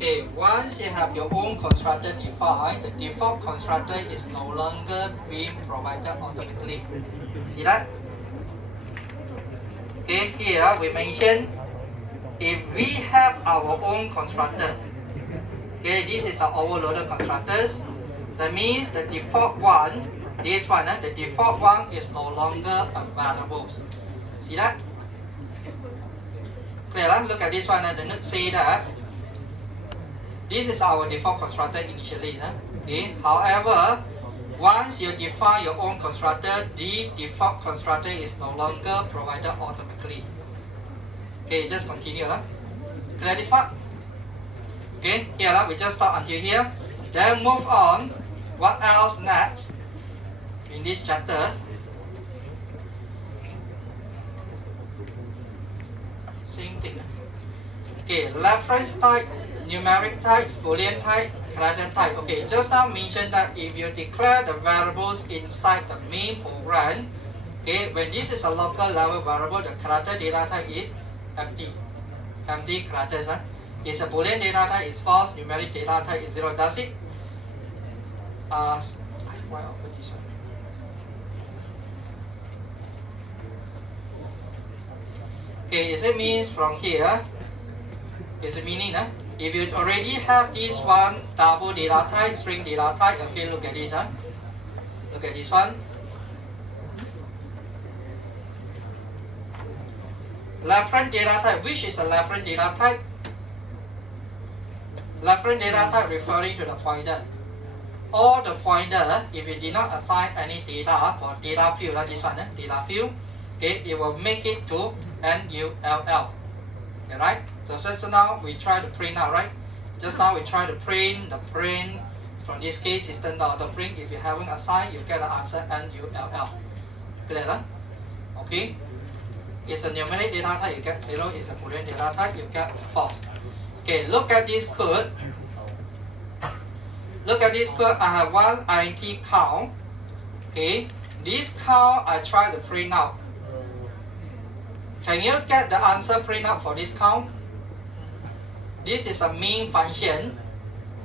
Okay, once you have your own constructor defined, the default constructor is no longer being provided automatically. See that? Okay, here we mention if we have our own constructor. Okay, this is our overloaded constructors. That means the default one, this one, the default one is no longer available. See that? Clear? Look at this one. The note say that this is our default constructor initially. Okay. However, once you define your own constructor, the default constructor is no longer provided automatically. Okay, just continue. Clear this part? Okay, here we just stop until here. Then move on. What else next in this chapter? Same thing. Okay, reference type, numeric types, boolean type, character type. Okay, just now mentioned that if you declare the variables inside the main program, okay, when this is a local level variable, the character data type is empty characters. Is a boolean data type is false, numeric data type is 0. Does it? Why open this one? Okay, is it means from here? Is it meaning? If you already have this one double data type, string data type, okay, look at this. Look at this one. Reference data type. Which is a reference data type? Reference data type referring to the pointer. Or the pointer, if you did not assign any data for data field, like this one, data field, okay, it will make it to NULL. Okay, right? So just now we try to print out, right? Just now we try to print the print from this case system.print. If you haven't assigned, you get the answer NULL. Clear? Okay. It's a numeric data type, you get 0. It's a boolean data type, you get false. Okay, look at this code. Look at this code. I have one int count. Okay, this count I try to print out. Can you get the answer print out for this count? This is a main function.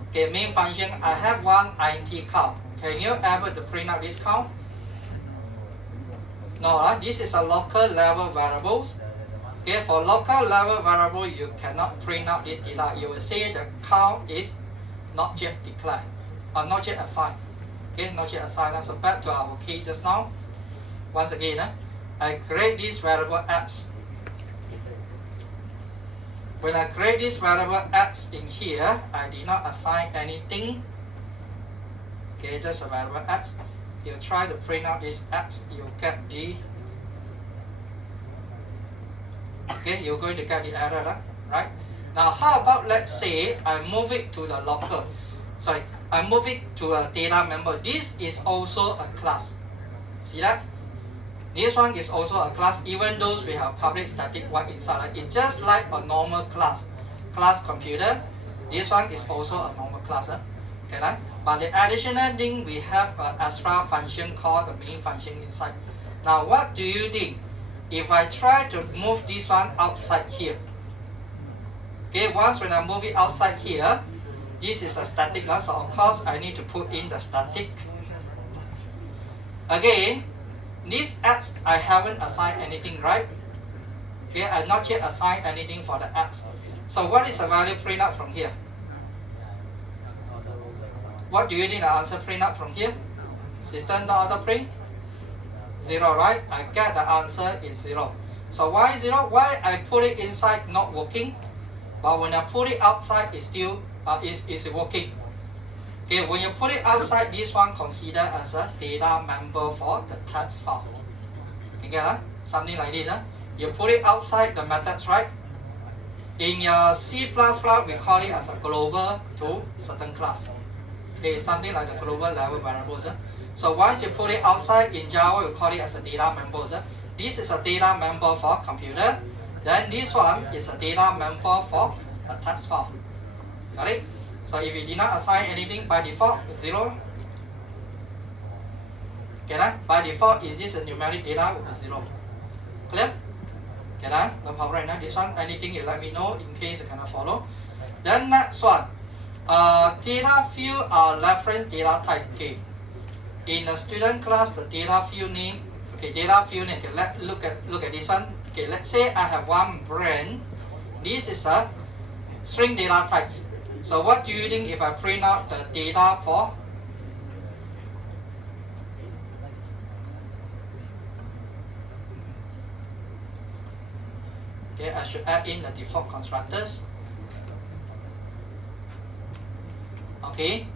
Okay, main function. I have one int count. Can you able to print out this count? No, this is a local level variable. Okay, for local level variable, you cannot print out this data. You will say the count is not yet declared or not yet assigned. Okay, not yet assigned. So back to our case just now. Once again, I create this variable x. When I create this variable x in here, I did not assign anything. Okay, just a variable x. You try to print out this x, you get the. Okay, you're going to get the error, right? Now, how about let's say I move it to the local. Sorry, I move it to a data member. This is also a class. See that? This one is also a class, even though we have public static void inside. Right? It's just like a normal class computer. This one is also a normal class. Okay, right? But the additional thing, we have an extra function called the main function inside. Now, what do you think? If I try to move this one outside here, okay, once when I move it outside here, this is a static, so of course I need to put in the static. Again, this x I haven't assigned anything, right? Okay, I not yet assigned anything for the x. So what is the value print out from here? What do you need the answer print out from here? System.print 0, right? I get the answer is 0. So why 0? Why I put it inside not working, but when I put it outside it's still is working. Okay, when you put it outside, this one considered as a data member for the text file. Okay, something like this. You put it outside the methods, right? In your C++, we call it as a global to certain class. Okay, something like the global level variables. So once you put it outside in Java, we call it as a data member. This is a data member for computer. Then this one is a data member for a text file. Got it? So if you did not assign anything by default, 0. Okay, by default, is this a numeric data with 0? Clear? Okay, no problem right now. This one, anything you let me know in case you cannot follow. Then next one, data field are reference data type. Okay, in a student class, the data field name. Okay, data field name. Okay, look at this one. Okay, let's say I have one brand. This is a string data types. So what do you think if I print out the data for? Okay, I should add in the default constructors. Okay,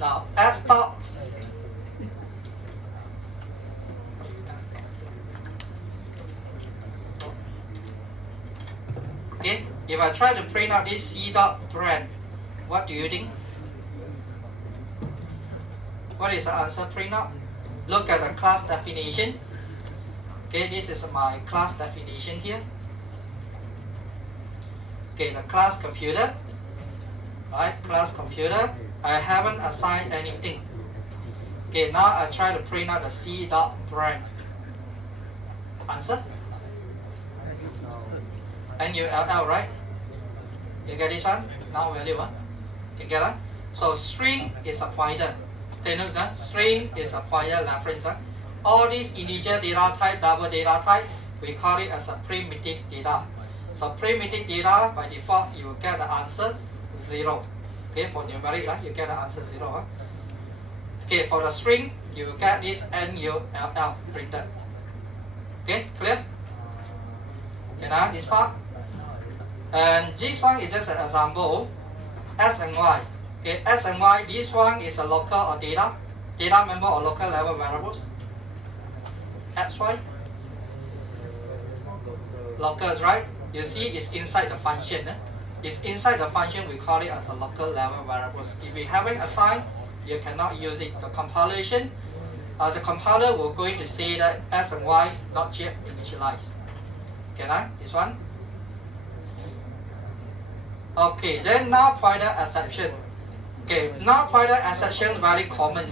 now add stop. Okay, if I try to print out this C dot brand, what do you think? What is the answer print out? Look at the class definition. Okay, this is my class definition here. Okay, the class computer. Right, class computer. I haven't assigned anything. Okay, now I try to print out the C dot brand. Answer? NULL, right? You get this one? Now value, huh? You get it? So string is a pointer. Take notes, huh? String is a pointer reference. Huh? All these integer data type, double data type, we call it as a primitive data. So primitive data, by default, you will get the answer 0. Okay, for numeric, right? You get the answer 0. Huh? Okay, for the string, you get this NULL printed. Okay, clear? Okay, now this part. And this one is just an example. S and Y. Okay, S and Y, this one is a local or data member or local level variables. X, Y. Locals, right? You see it's inside the function. It's inside the function, we call it as a local level variables. If we haven't assigned, you cannot use it. The compilation, the compiler will going to say that S and Y not yet initialized. Okay, now this one. Okay, then null pointer exception. Okay, null pointer exception very common.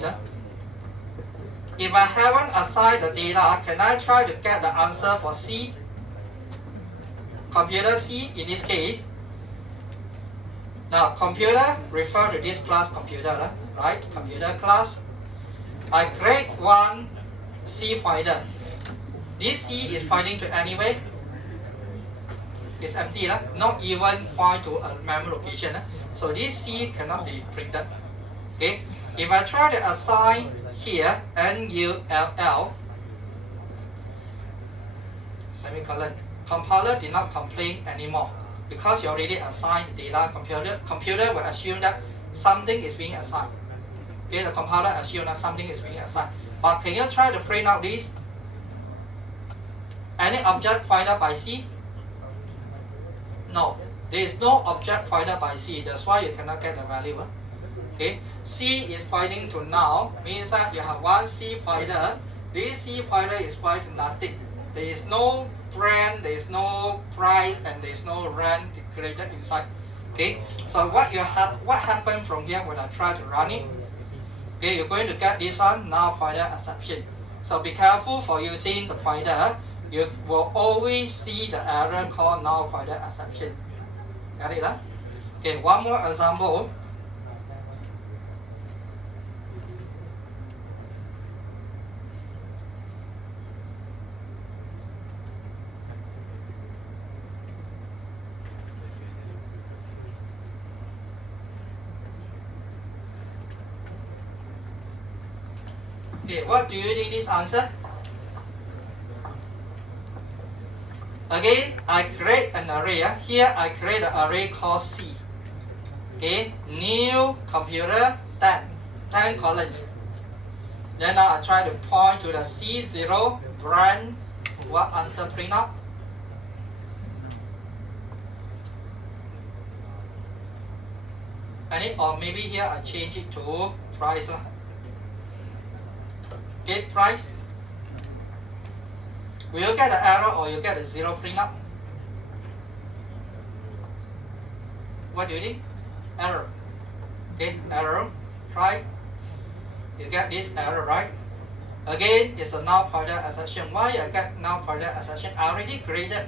If I haven't assigned the data, can I try to get the answer for C? Computer C in this case. Now computer refer to this class computer, right? Computer class. I create one C pointer. This C is pointing to anywhere. It's empty, not even point to a memory location. So this C cannot be printed. Okay. If I try to assign here NULL semicolon, compiler did not complain anymore because you already assigned the data. Computer will assume that something is being assigned. Okay, the compiler assumes that something is being assigned. But can you try to print out this? Any object pointed by C? No, there is no object pointed by C. That's why you cannot get the value. Okay, C is pointing to now, means that you have one C pointer. This C pointer is pointing to nothing. There is no brand, there is no price, and there is no rent created inside. Okay, so what happened from here when I try to run it? Okay, you're going to get this one null pointer exception. So be careful for using the pointer. You will always see the error called null pointer exception. Got it? Huh? Okay, one more example. Okay, what do you think this answer? Again, I create an array. Here I create an array called C. Okay, new computer 10 columns. Then now I try to point to the C0 brand. What answer print up? Or maybe here I change it to price. Okay, price. Will you get an error or you get a 0 print up? What do you think? Error. Okay, error. Try. You get this error, right? Again, it's a null pointer exception. Why I get null pointer exception? I already created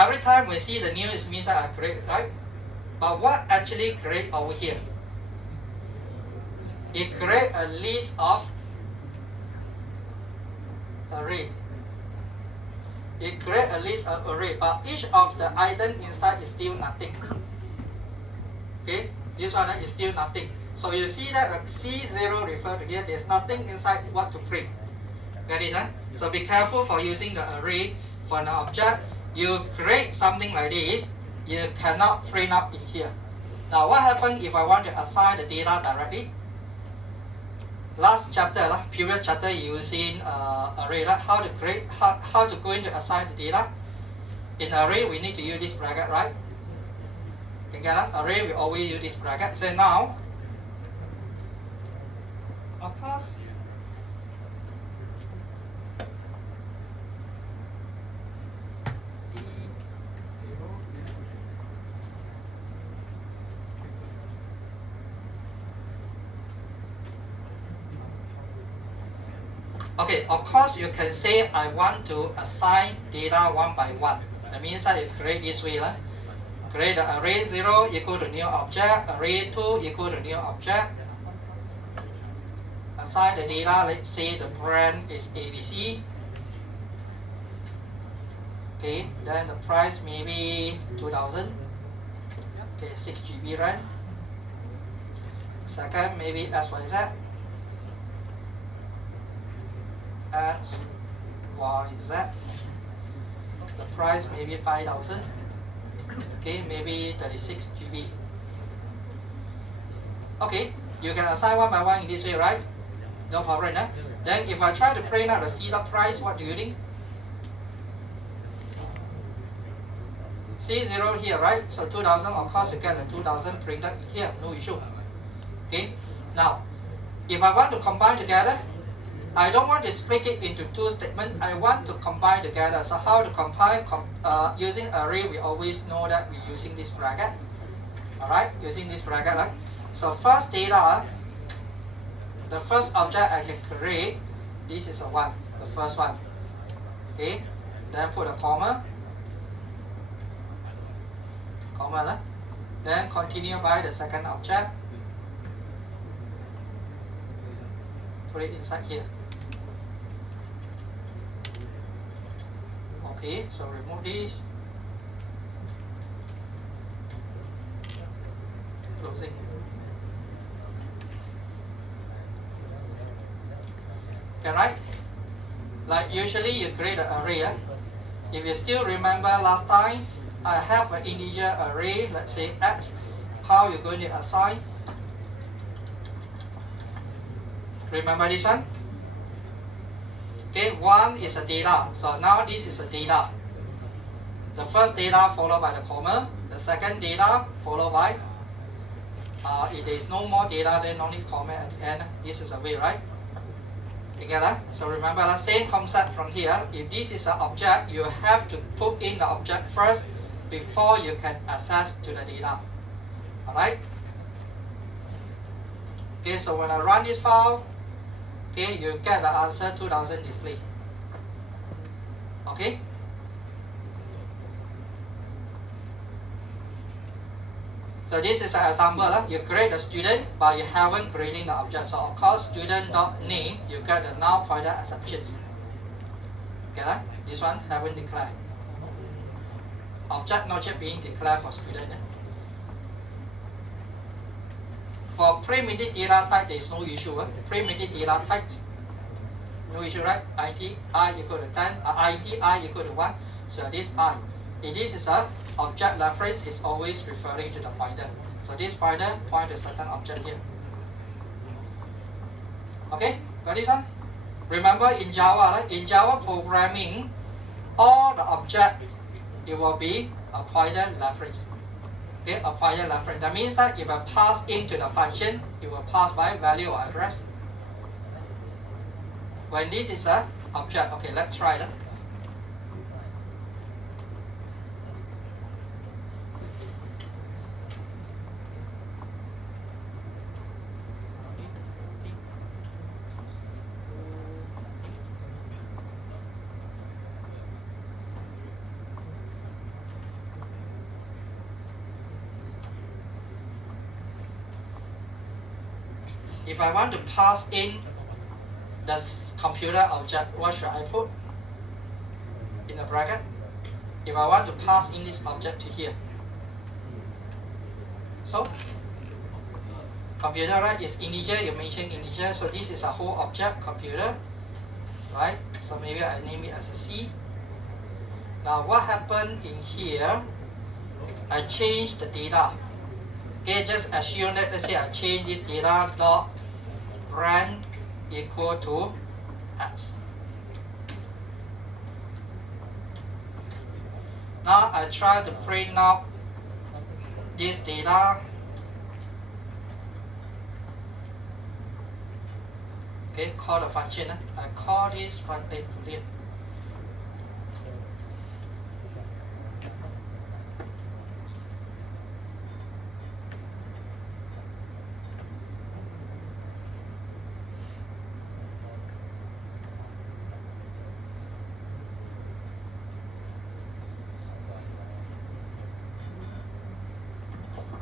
Every time we see the new is means I create, right? But what actually create over here? It create a list of array. It create a list of array, but each of the item inside is still nothing. Okay, this one is still nothing. So you see that C0 refer to here, there's nothing inside what to print. That is, so be careful for using the array for an object. You create something like this, you cannot print up in here. Now what happens if I want to assign the data directly? Last chapter, previous chapter, you seen array, right? How to create, how to go into assign the data. In array, we need to use this bracket, right? You get that? Array, we always use this bracket. So now, of course, okay, of course you can say I want to assign data one by one. That means that you create this way. Create the array 0 equal to new object, array 2 equal to new object. Assign the data, let's say the brand is ABC. Okay, then the price maybe 2000. Okay, 6 GB RAM. Second, maybe XYZ. XYZ. The price maybe 5000. Okay, maybe 36 GB. Okay, you can assign one by one in this way, right? No problem, eh? Then if I try to print out the C-dot price, what do you think? C0 here, right? So 2000, of course you get the 2000 printed here, no issue. Okay, now if I want to combine together, I don't want to split it into two statements. I want to combine together. So how to combine? Using array, we always know that we're using this bracket. Alright, using this bracket, right? So first data, the first object I can create, this is a 1, the first one. Okay, then put a comma. Then continue by the second object. Put it inside here. Okay, so remove this. Closing. Okay, right? Like usually you create an array. If you still remember last time, I have an integer array, let's say x. How you're going to assign? Remember this one? Okay, 1 is a data. So now this is a data. The first data followed by the comma. The second data followed by, if there is no more data, then only comma at the end. This is a way, right? Together. So remember the same concept from here. If this is an object, you have to put in the object first before you can access to the data. Alright? Okay, so when I run this file, okay, you get the answer 2000 display. Okay? So this is an example. You create a student, but you haven't created the object. So of course, student.name, you get the null pointer exceptions. Okay, right? This one haven't declared. Object not yet being declared for student. For primitive data type, there is no issue. Primitive data types, no issue, right? ID I equal to 10, ID I equal to 1. So this I. If this is a object reference, is always referring to the pointer. So this pointer point to a certain object here. Okay, got this one? Remember in Java, right? In Java programming, all the objects, it will be a pointer reference. Okay, a pointer reference. That means that if I pass into the function, it will pass by value or address. When this is a object, okay, let's try that. If I want to pass in the computer object, what should I put in the bracket? If I want to pass in this object to here, so computer, right, is integer, you mention integer, so this is a whole object, computer, right? So maybe I name it as a C. Now what happened in here, I change the data. Okay, just assume that, let's say I change this data dot brand equal to X. Now I try to print out this data. Okay, call the function. I call this function boolean.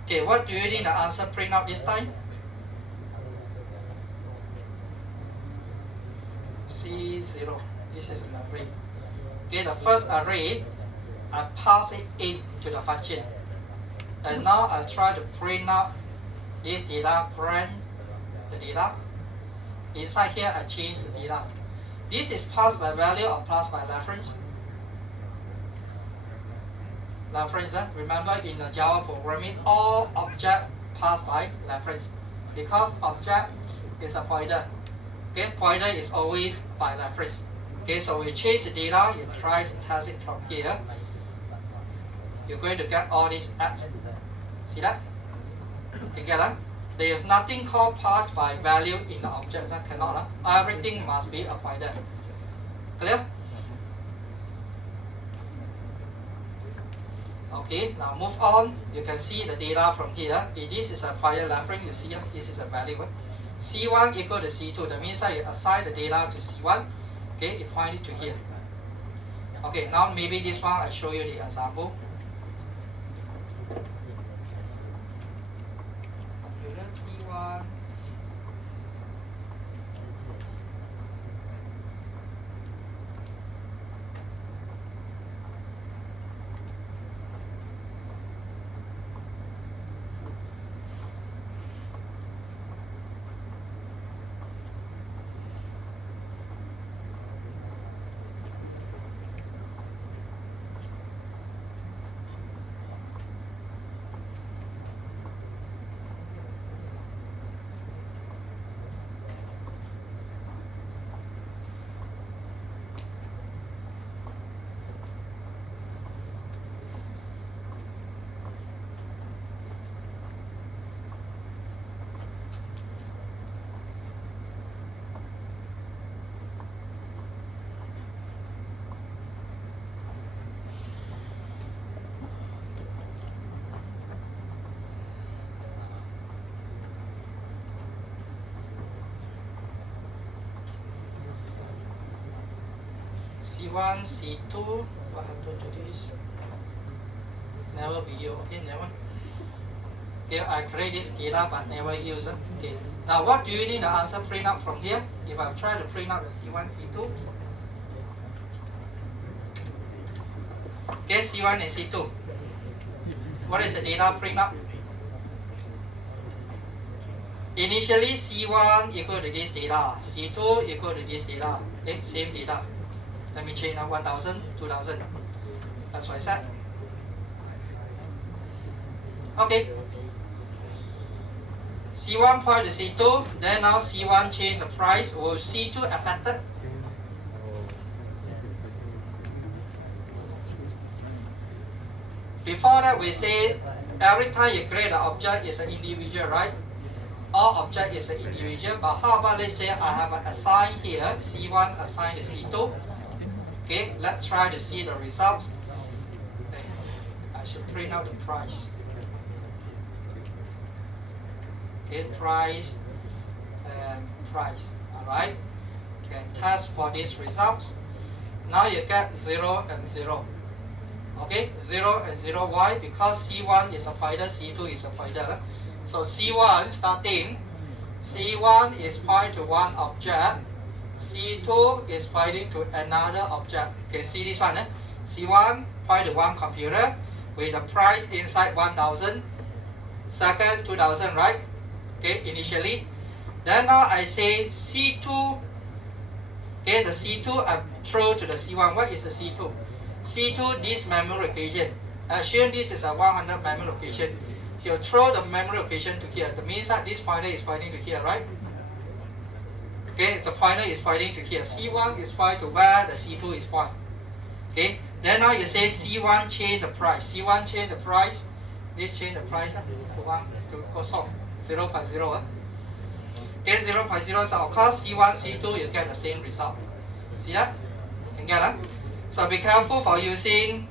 Okay, what do you need the answer print out this time? C0. This is an array. Okay, the first array, I pass it into the function. And now I try to print out this data, print the data. Inside here, I change the data. This is passed by value or passed by reference? Reference, remember in the Java programming, all object passed by reference because object is a pointer. Okay, pointer is always by reference. Okay, so we change the data, you try to test it from here. You're going to get all these X. See that? Together. There is nothing called passed by value in the object. Cannot. Everything must be a pointer. Clear? Okay, now move on. You can see the data from here. If this is a pointer reference, you see this is a value. C1 equal to C2. That means you assign the data to C1. Okay, you point it to here. Okay, now maybe this one I show you the example. Computer C1. C1, C2, what happened to this? Never be used, okay, never. Okay, I create this data but never use it. Okay, now what do you need the answer print out from here? If I try to print out the C1, C2. Okay, C1 and C2. What is the data print out? Initially, C1 equal to this data, C2 equal to this data. Okay, same data. Let me change now 1000, 2000. That's what I said. Okay. C1 point to C2, then now C1 change the price. Will C2 affected? Before that, we say every time you create an object is an individual, right? All object is an individual. But how about let's say I have an assign here, C1 assigned to C2. Okay, let's try to see the results. Okay, I should print out the price. Okay, price and price. Alright. Okay, test for these results. Now you get 0 and 0. Okay, 0 and 0. Why? Because C1 is a pointer, C2 is a pointer. So C1 starting C1 is pointing to one object. C2 is pointing to another object. Okay, see this one. C1 point to one computer with the price inside 1,000. Second 2,000, right? Okay, initially. Then now I say C2. Okay, the C2 I throw to the C1. What is the C2? C2, this memory location. Assume this is a 100 memory location. You throw the memory location to here. That means that this pointer is pointing to here, right? Okay, the pointer is pointing to here. C1 is pointing to where the C2 is pointing. Okay, then now you say C1 change the price. C1 change the price. This change the price to 1 to go so 0.0. Okay, 0.0. So of course C1, C2 you get the same result. See that? Can get that? So be careful for using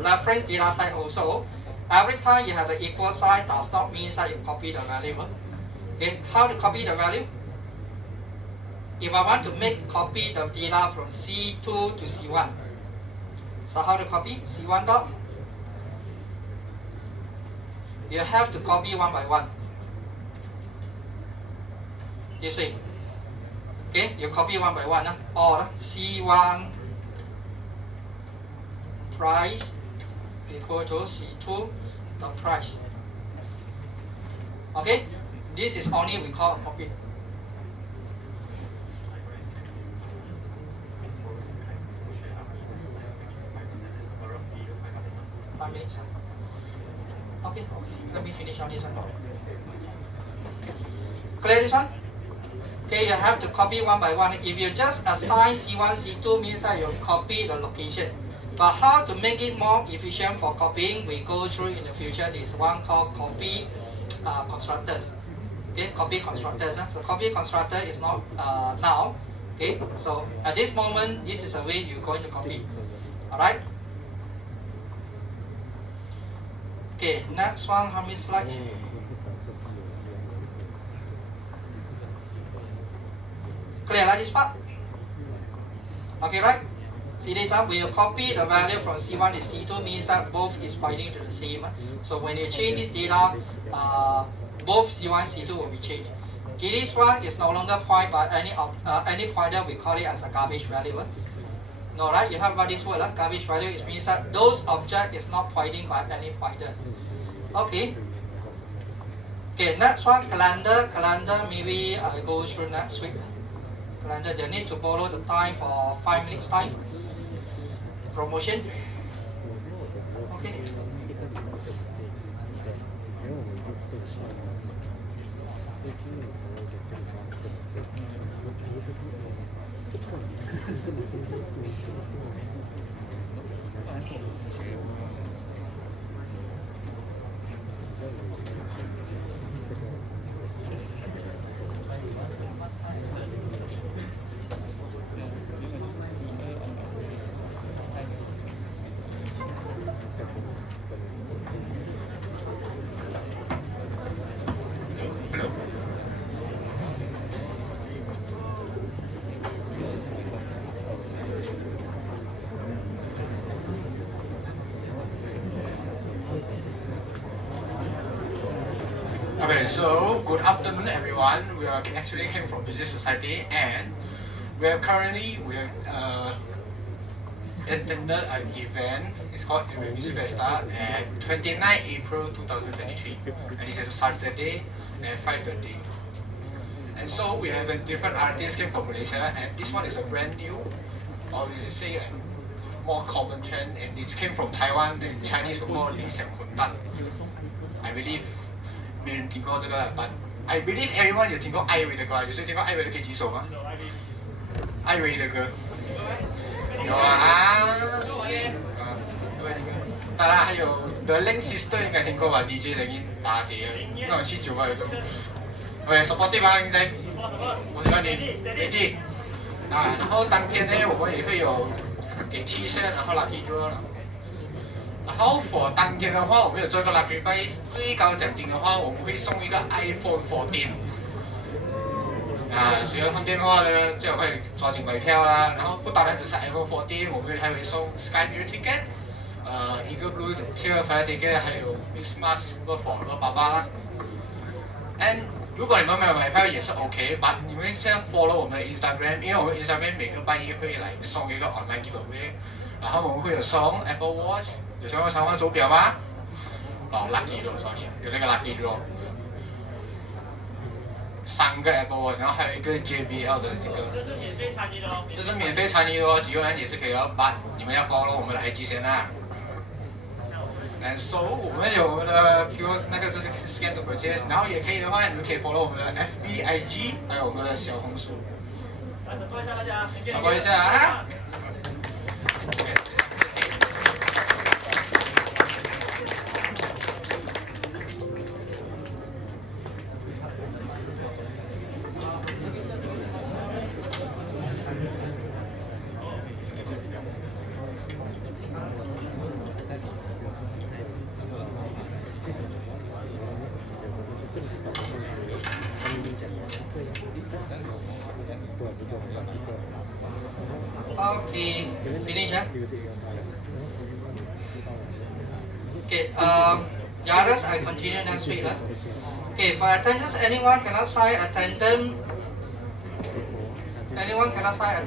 reference data type also. Every time you have the equal sign does not mean that you copy the value. Okay, how to copy the value? If I want to copy the data from C2 to C1, so how to copy? C1 dot. You have to copy one by one. This way. Okay, you copy one by one. Or C1 price equal to C2 the price. Okay, this is only we call a copy. Minutes. Okay, let me finish on this one. Clear this one? Okay, you have to copy one by one. If you just assign C1, C2 means that you copy the location. But how to make it more efficient for copying, we go through in the future. This one called copy constructors. Okay, copy constructors. So copy constructor is not now. Okay, so at this moment, this is the way you're going to copy. Alright? Okay, next one, how many slides? Clear like this part? Okay, right? See this up, we will copy the value from C1 to C2 means that both is pointing to the same. So when you change this data, both C1 and C2 will be changed. Okay, this one is no longer pointed by any pointer, we call it as a garbage value. No, right? You have about this word, garbage value. It means that those object is not pointing by any pointers. Okay. Okay, next one, calendar. Calendar, maybe I go through next week. Calendar, they need to borrow the time for 5 minutes time. Promotion. Okay. Okay, so good afternoon everyone. We actually came from Business Society and we have attended an event. It's called Music Festa at 29 April 2023 and it's a Saturday at 5:30. And so we have a different artists came from Malaysia and this one is a brand new, or you say a more common trend, and it came from Taiwan and Chinese were more 理想混蛋. I believe 没人听过这个 but I believe everyone 有听过艾薇的歌，有谁听过艾薇的可以举手吗？艾薇的歌有啊，对，当然还有 The Link Sister 应该听过吧 ？DJ 林英打碟那种气球啊，有种。OK supportive 啊，林仔，我喜欢你 ，ready 啊，然后当天呢，我们也会有给 T-shirt， 然后 lucky draw 了。然后 for 当天的话，我们有做一个 lucky prize， 最高奖金的话，我们会送一个 iPhone 14。啊，所以要放电话的最好快抓紧买票啦。然后不单单只是 iPhone 14， 我们还会送 Skype ticket， 一个 Blue Tier Flight ticket， 还有 Christmas Super for 288啦。And 如果你们没有买票也是 OK，but 你们先 follow 我们的 Instagram， 因为我们 Instagram 每个拜一会来送一个 online giveaway， 然后我们会有送 Apple Watch， 有相关常换手表吗？哦 ，lucky draw，sorry， 有那个 lucky draw， 3个 Apple Watch， 然后还有一个 JBL 的这个，这是免费参与的哦。这是免费参与的哦，几个人也是可以哦，but 你们要 follow 我们的 IG 先啊。And so 我们有我们的 Q 那个就是 scan to purchase， 然后也可以的话，你们可以 follow 我们的 FB、IG， 还有我们的小红书。来审核一下大家，审核一下啊。Okay, finish. Okay, the others I continue next week. Okay, for attendance, anyone cannot sign attendance? Anyone cannot sign attendance?